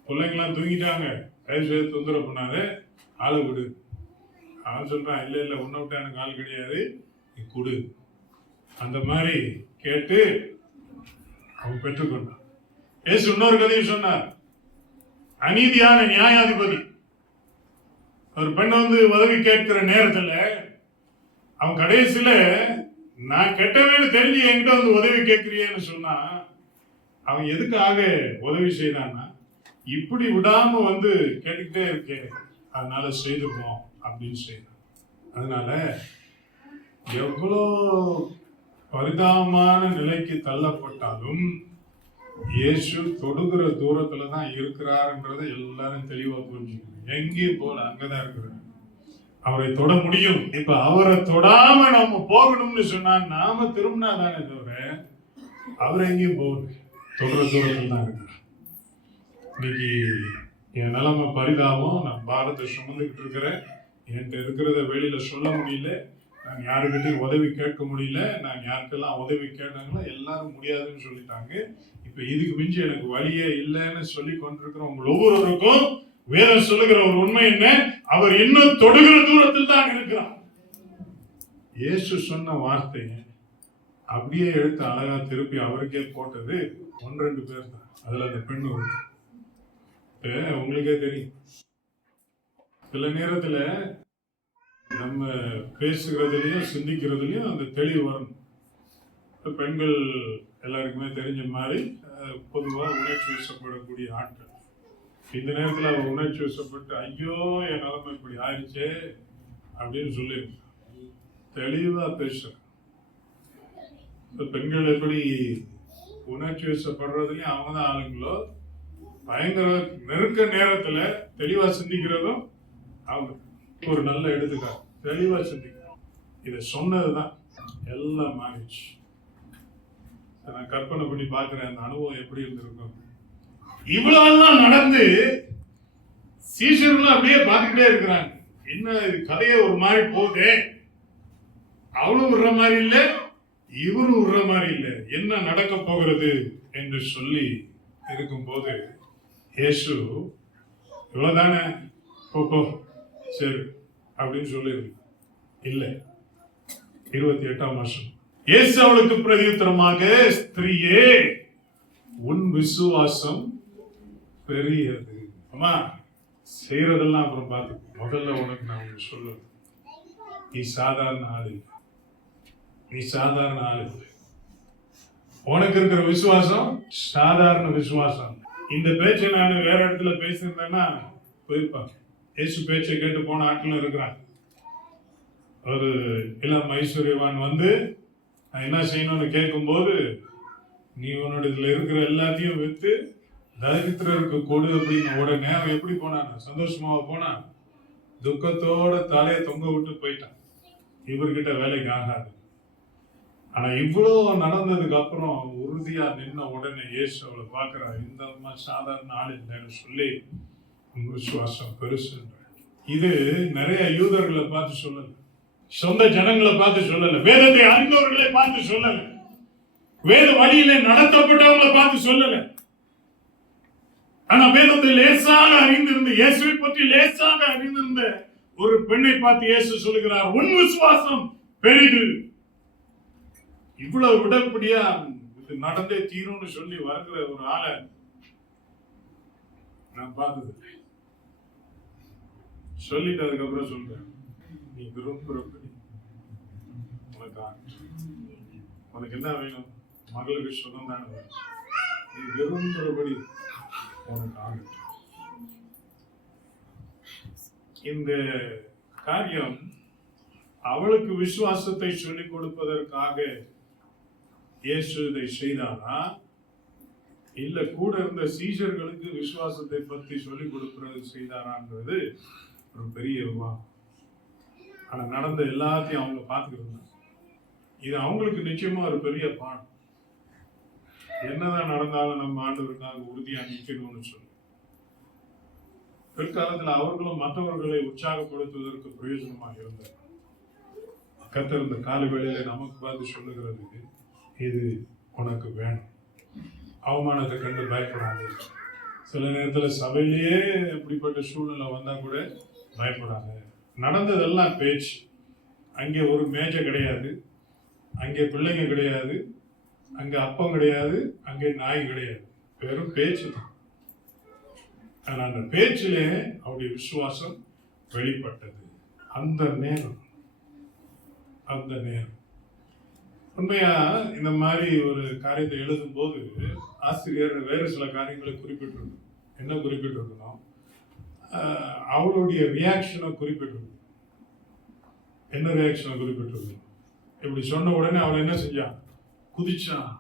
பிள்ளைங்களாம் தூங்கிட்டாங்க, தயவு செய்து தொந்தரவு பண்ணாத, ஆளை விடு. அவன் சொல்றான், இல்லை இல்லை உன்னை விட்டு எனக்கு ஆள் கிடையாது, நீ கொடு. அந்த மாதிரி கேட்டு அவன் பெற்றுக்கொண்டான். ஏசு இன்னொரு கதையும் சொன்னார். அநீதியான நியாயாதிபதி ஒரு பெண் வந்து உதவி கேட்கிற நேரத்துல அவன் கடைசியில நான் கெட்டவேன்னு தெரிஞ்சு என்கிட்ட வந்து உதவி கேட்கிறியேன்னு சொன்னா அவன் எதுக்காக உதவி செய்தான்னா, இப்படி விடாம வந்து கேட்டுக்கிட்டே இருக்கேன், அதனால செய்துப்போம் அப்படின்னு செய்தான். அதனால எவ்வளோ பரிதாபமான நிலைக்கு தள்ளப்பட்டாலும் இயேசு தொடுகிற தூரத்துல தான் இருக்கிறார்ன்றதை எல்லாரும் தெளிவா புரிஞ்சுக்கணும். எங்கேயும் போல அங்கதான் இருக்கிறார், அவரை தொட முடியும். இப்ப அவரை தொடாம நம்ம போகணும்னு சொன்னா நாம திரும்பினா தானே தவிர அவர் எங்கேயும் போகணும், தொடுற தூரத்தில் தான் இருக்கிறார். இன்னைக்கு என் நிலைமை பரிதாபம், நான் பாரத்தை சுமந்துக்கிட்டு இருக்கிறேன், என்கிட்ட இருக்கிறத வெளியில சொல்ல முடியல, நான் யாருக்கிட்டையும் உதவி கேட்க முடியல, நான் யாருக்கெல்லாம் உதவி கேட்டாங்களோ எல்லாரும் முடியாதுன்னு சொல்லிட்டாங்க. இப்ப இதுக்கு மிஞ்சி எனக்கு வழியே இல்லைன்னு சொல்லி கொண்டிருக்கிறவங்க ஒவ்வொருவருக்கும் வேதம் சொல்லுகிற ஒரு உண்மை என்ன, அவர் இன்னும் தொடுகிற தூரத்தில் தான் இருக்கிறார். இயேசு சொன்ன வார்த்தை அப்படியே எடுத்து அழகா திருப்பி அவருக்கே போட்டது 1-2 பேர் தான். அதுல அந்த பெண் உங்களுக்கே தெரியும், சில நேரத்துல நம்ம பேசுகிறதுலையும் சிந்திக்கிறதுலையும் அந்த தெளிவு வரணும். பெண்கள் எல்லாருக்குமே தெரிஞ்ச மாதிரி பொதுவாக உணர்ச்சி வசப்படக்கூடிய ஆட்கள். இந்த நேரத்தில் அவர் உணர்ச்சி வசப்பட்டு ஐயோ என் நிலைமை இப்படி ஆயிடுச்சே அப்படின்னு சொல்லி தெளிவா பேசுற பெண்கள் எப்படி உணர்ச்சி வசப்படுறதுலயும் அவங்க தான் ஆளுங்களோ, பயங்கர நெருக்க நேரத்துல தெளிவா சிந்திக்கிறதும் அவங்க. ஒரு நல்ல எடுத்துக்காட்டு, தெளிவா சிந்திக்கிறோம். இதை சொன்னதுதான் எல்லாம் மாறிடுச்சு. நான் கற்பனை பண்ணி பார்க்கிறேன் அந்த அனுபவம் எப்படி இருந்திருக்கும். இவ்வளவுதான் நடந்து சீஷர்களும் அப்படியே பார்த்துக்கிட்டே இருக்கிறாங்க, என்ன இது கதையை ஒரு மாதிரி போகுது, அவளும் விடுற மாதிரி இல்லை இவரும் விடுற மாதிரி இல்லை, என்ன நடக்க போகிறது என்று சொல்லி இருக்கும் போது இயேசு இவ்வளவுதானே போ சரி அப்படின்னு சொல்லியிருக்கு. இல்லை, 28ஆம் வருஷம் இயேசு அவளுக்கு பிரதியுத்தரமாக, ஸ்திரீயே உன் விசுவாசம் பெரியது. அம்மா செய்யறதெல்லாம் அப்புறம் பார்த்து, முதல்ல உனக்கு நான் ஒன்று சொல்லுவேன், நீ சாதாரண ஆளு, நீ சாதாரண ஆளு, உனக்கு இருக்கிற விசுவாசம் சாதாரண விசுவாசம். இந்த பேச்சை நான் வேற இடத்துல பேசியிருந்தேன்னா போயிருப்பாங்க. இயேசு பேச்சை கேட்டு போன ஆட்களும் இருக்கிறாங்க. ஒரு இளம் ஐஸ்வர்யவான் வந்து நான் என்ன செய்யணும்னு கேட்கும்போது, நீ உன்னோட இதுல இருக்கிற எல்லாத்தையும் வித்து தரித்திரருக்கு கொடு அப்படின்னு உடனே அவன் எப்படி போனான், சந்தோஷமா போனான், துக்கத்தோட தலையை தொங்க விட்டு போயிட்டான். இவர்கிட்ட வேலைக்கு ஆகாது. ஆனா இவ்வளோ நடந்ததுக்கு அப்புறம் உறுதியா நின்ன உடனே இயேசு அவளை பார்க்கிறார், இந்த அம்மா சாதாரண ஆள் இல்லைன்னு சொல்லி விசுவாசம் பெருசு. இது நிறைய யூதர்களை பார்த்து சொல்லல, சொந்த ஜனங்களை பார்த்து சொல்லல, வேதத்தை அறிந்தவர்களை பார்த்து சொல்லல, வேத வழியிலே நடத்தப்பட்டவங்களை பார்த்து சொல்லல. ஆனா வேதத்தை லேசாக அறிந்திருந்த, இயேசுவை பற்றி லேசாக அறிந்திருந்த ஒரு பெண்ணை பார்த்து இயேசு சொல்லுகிறார், உன் விசுவாசம் பெரிது. இவ்வளவு விடப்படியா இது நடந்தே தீரும்னு சொல்லி வருகிற ஒரு ஆளை நான் பார்த்தது. சொல்லிட்டு அதுக்கப்புறம் சொல்றேன், நீ விரும்புறபடி உனக்கு என்ன வேணும், மகளுக்கு சுகம் தானே வேணும், நீ விரும்புறபடி உனக்கு ஆகட்டும். இந்த காரியம் அவளுக்கு விசுவாசத்தை சொல்லிக் கொடுப்பதற்காக இயேசு இதை செய்தாரா, இல்ல கூட இருந்த சீஷர்களுக்கு விசுவாசத்தை பற்றி சொல்லிக் கொடுக்கிறது செய்தாரான்றது ஒரு பெரிய விவாதம். ஆனா நடந்த எல்லாத்தையும் அவங்க பார்த்துக்கிட்டு இருந்தாங்க. இது அவங்களுக்கு நிச்சயமா ஒரு பெரிய பாடம். என்னதான் நடந்தாலும் நம்ம ஆண்டவருக்காக உறுதியா நிக்கணும்னு சொல்லி பிற்காலத்தில் அவர்களும் மற்றவர்களை உற்சாகப்படுத்துவதற்கு பிரயோஜனமாக இருந்தார். கர்த்தர் இந்த கால வேளையில நமக்கு பார்த்து சொல்லுகிறது, இது உனக்கு வேணும். அவமானத்தை கண்டு பயப்படாது. சில நேரத்தில் சபையிலேயே இப்படிப்பட்ட சூழ்நிலை வந்தா கூட பயப்படாது. நடந்ததெல்லாம் பேச்சு. அங்கே ஒரு மேஜை கிடையாது, அங்கே பிள்ளைங்க கிடையாது, அங்கே அப்பம் கிடையாது, அங்கே நாய் கிடையாது. வெறும் பேச்சு தான். ஆனா அந்த பேச்சிலே அவருடைய விசுவாசம் வெளிப்பட்டது. அந்த நேரம் உண்மையா இந்த மாதிரி ஒரு காரியத்தை எழுதும் போது ஆசிரியர் வேறு சில காரியங்களை குறிப்பிட்டிருக்கணும். என்ன குறிப்பிட்டிருக்கணும்? அவளுடைய ரியாக்ஷனை குறிப்பிட்டிருக்கணும். என்ன ரியாக்ஷனை குறிப்பிட்டிருக்கணும்? இப்படி சொன்ன உடனே அவளை என்ன செஞ்சான்? குதிச்சான்,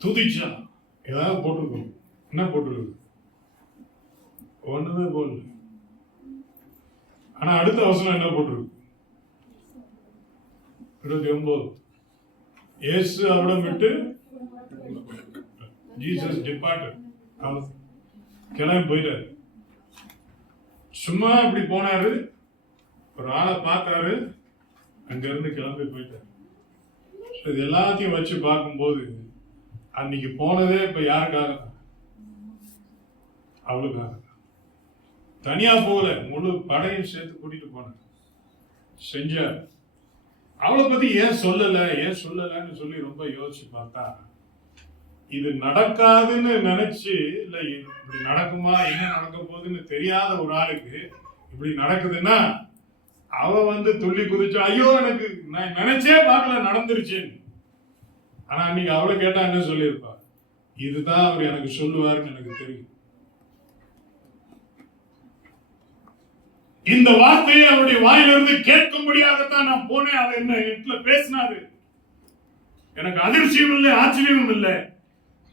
துதிச்சான், ஏதாவது போட்டிருக்கணும். என்ன போட்டிருக்கு? ஒண்ணுமே போடல. ஆனா அடுத்த வசனம் என்ன போட்டிருக்கு? 29. இயேசு அவளை விட்டு ஜீசஸ் டிபார்ட்டட், கிளம்பி போயிட்டாரு. சும்மா இப்படி போனாரு, ஒரு ஆளை பார்த்தாரு, அங்க இருந்து கிளம்பி போயிட்டாரு. இது எல்லாத்தையும் வச்சு பார்க்கும்போது அன்னைக்கு போனதே இப்ப யாருக்காக? அவளுக்காக. தனியா போகல, முழு படையும் சேர்த்து கூட்டிட்டு போன செஞ்சார். அவளை பத்தி ஏன் சொல்லலன்னு சொல்லி ரொம்ப யோசிச்சு பார்த்தா, இது நடக்காதுன்னு நினைச்சு, இல்ல இப்படி நடக்குமா, என்ன நடக்க போகுதுன்னு தெரியாத ஒரு ஆளுக்கு இப்படி நடக்குதுன்னா அவ துள்ளி குதிச்சு, ஐயோ எனக்கு நான் நினைச்சே பார்க்கல நடந்துருச்சுன்னு. ஆனா அன்னைக்கு அவளை கேட்டா என்ன சொல்லியிருப்பா? இதுதான் அவர் எனக்கு சொல்லுவாருன்னு எனக்கு தெரியும். இந்த வார்த்தையை அவருடைய வாயிலிருந்து கேட்கும்படியாகத்தான் நான் போனேன். அதை என்ன நெட்ல பேசினாரு. எனக்கு அதிர்ச்சியும் இல்லை, ஆச்சரியமும் இல்லை.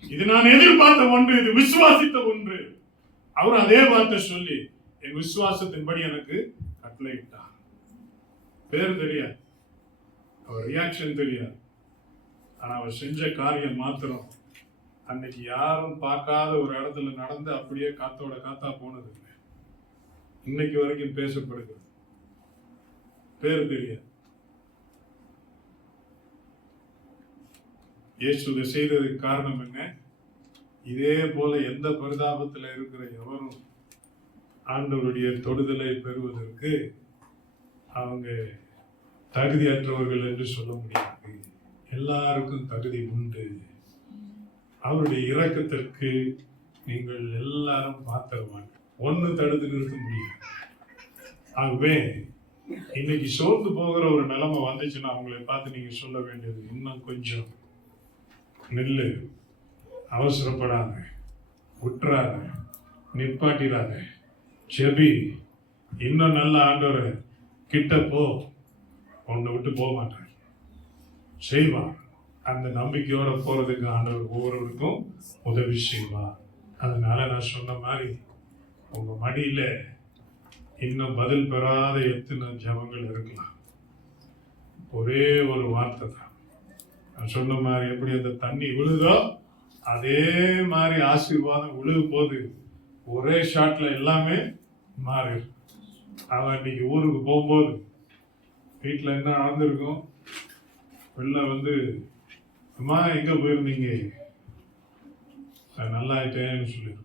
இது நான் எதிர்பார்த்த ஒன்று, இது விசுவாசித்த ஒன்று. அவர் அதே வார்த்தை சொல்லி என் விசுவாசத்தின்படி எனக்கு கட்டளையிட்டார். பேர் தெரியாது, அவர் ரியாக்ஷன் தெரியாது. ஆனா அவர் செஞ்ச காரியம் மாத்திரம் அன்னைக்கு யாரும் பார்க்காத ஒரு இடத்துல நடந்து அப்படியே காத்தோட காத்தா போனது. இன்னைக்கு வரைக்கும் பேசப்படுகிறது. பேர் தெரியாது. இயேசு செய்ததுக்கு காரணம் என்ன? இதே போல எந்த பரிதாபத்தில் இருக்கிற எவரும் ஆண்டவருடைய தொடுதலை பெறுவதற்கு அவங்க தகுதியற்றவர்கள் என்று சொல்ல முடியாது. எல்லாருக்கும் தகுதி உண்டு. அவருடைய இரக்கத்திற்கு நீங்கள் எல்லாரும் பாத்திரவாங்க. ஒண்ணு தடுத்து நிறுத்த முடியாது. ஆகவே இன்னைக்கு சோர்ந்து போகிற ஒரு நிலைமை வந்துச்சுன்னா அவங்களை பார்த்து நீங்க சொல்ல வேண்டியது, இன்னும் கொஞ்சம் நில்லு, அவசரப்படாத, விட்டுறாத, நிப்பாட்டிடாத, செபி, இன்னும் நல்ல ஆண்டவரை கிட்ட போ, உன்னை விட்டு போக மாட்டார், செய்வார். அந்த நம்பிக்கையோட போறதுக்கு ஆண்டவர் ஒவ்வொருவருக்கும் உதவி செய்வார். அதனால நான் சொன்ன மாதிரி உங்க மடியில இன்னும் பதில் பெறாத எத்தனை ஜபங்கள் இருக்கலாம். ஒரே ஒரு வார்த்தை தான். நான் சொன்ன மாதிரி எப்படி அந்த தண்ணி விழுதோ அதே மாதிரி ஆசீர்வாதம் விழுகும் போது ஒரே ஷாட்ல எல்லாமே மாறி. அவன் இன்னைக்கு ஊருக்கு போகும்போது வீட்டுல என்ன நடந்திருக்கும்? வெளில அம்மா எங்க போயிருந்தீங்க? நல்லா ஆயிட்டேன்னு சொல்லியிருப்பான்.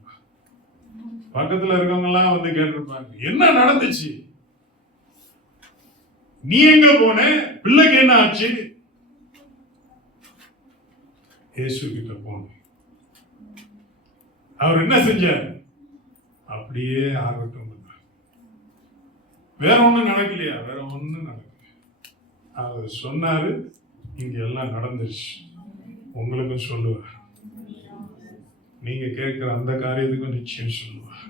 பக்கத்துல இருக்கவங்க எல்லாம் கேட்டிருப்பாங்க, என்ன நடந்துச்சு, நீ எங்க போன, பிள்ளைக்கு என்ன ஆச்சு? இயேசு கிட்ட போன. அவர் என்ன செஞ்சார்? அப்படியே ஆகட்டும். வேற ஒண்ணும் நடக்கலையா? வேற ஒண்ணும் நடக்கல. அவர் சொன்னாரு, இங்க எல்லாம் நடந்துருச்சு. உங்களுக்கும் சொல்லுவார். நீங்க கேட்கிற அந்த காரியத்துக்கும் நிச்சயம் சொல்லுவார்.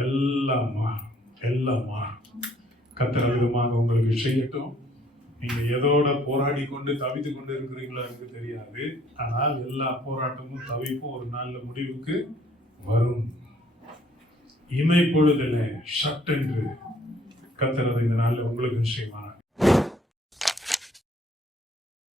எல்லாமா கர்த்தர் விதமாக உங்களுக்கு செய்யட்டும். நீங்க எதோட போராடி கொண்டு தவித்து கொண்டு இருக்கிறீங்களோ எனக்கு தெரியாது. ஆனால் எல்லா போராட்டமும் தவிப்பும் ஒரு நாள்ல முடிவுக்கு வரும். இமை பொழுதுல சட்டென்று கர்த்தர் இந்த நாள்ல உங்களுக்கு செய்வார்.